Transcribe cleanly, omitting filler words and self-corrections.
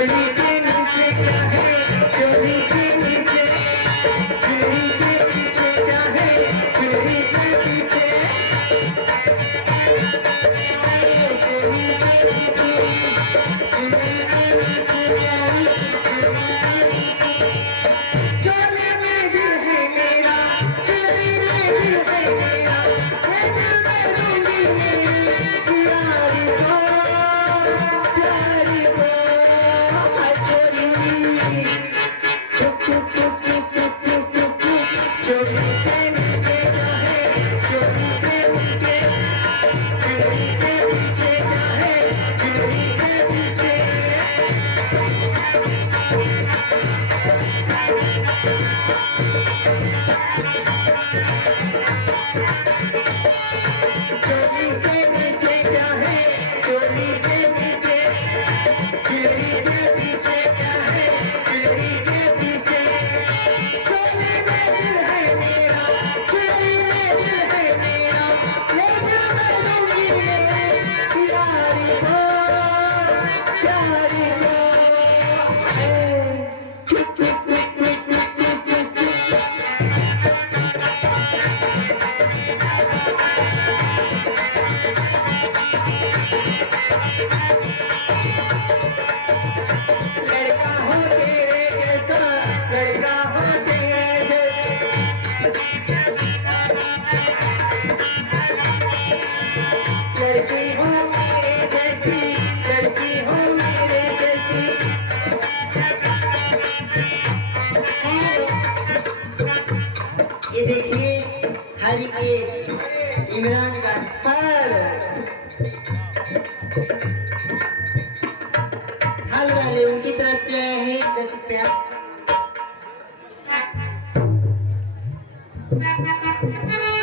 चोली के नीचे क्या है, चोली के नीचे, चोली के पीछे क्या है, चोली के पीछे, चोली के पीछे, चोली के नीचे क्या है, चोली के नीचे, चोली में दिल है मेरा, चोली में दिल है मेरा, मैं दिल में दूंगी मेरी प्यारी को, प्यारी को, चोली, चोली के नीचे क्या है, चोली के नीचे, चोली के पीछे क्या है, चोली के पीछे, चोली के नीचे क्या है, चोली के नीचे, चोली के पीछे क्या है, चोली के पीछे, चोली में दिल है मेरा, चोली में दिल है मेरा, मैं दिल में दूंगी मेरे प्यारी को, प्यारी को, लड़का हो तेरे जैसा, लड़का हो तेरे जैसा, लड़की हो मेरे जैसी, लड़की हो मेरे जैसी, ये देखिए हरिकेश इमरान का हल वाले उनकी तरफ से है 10 रुपया।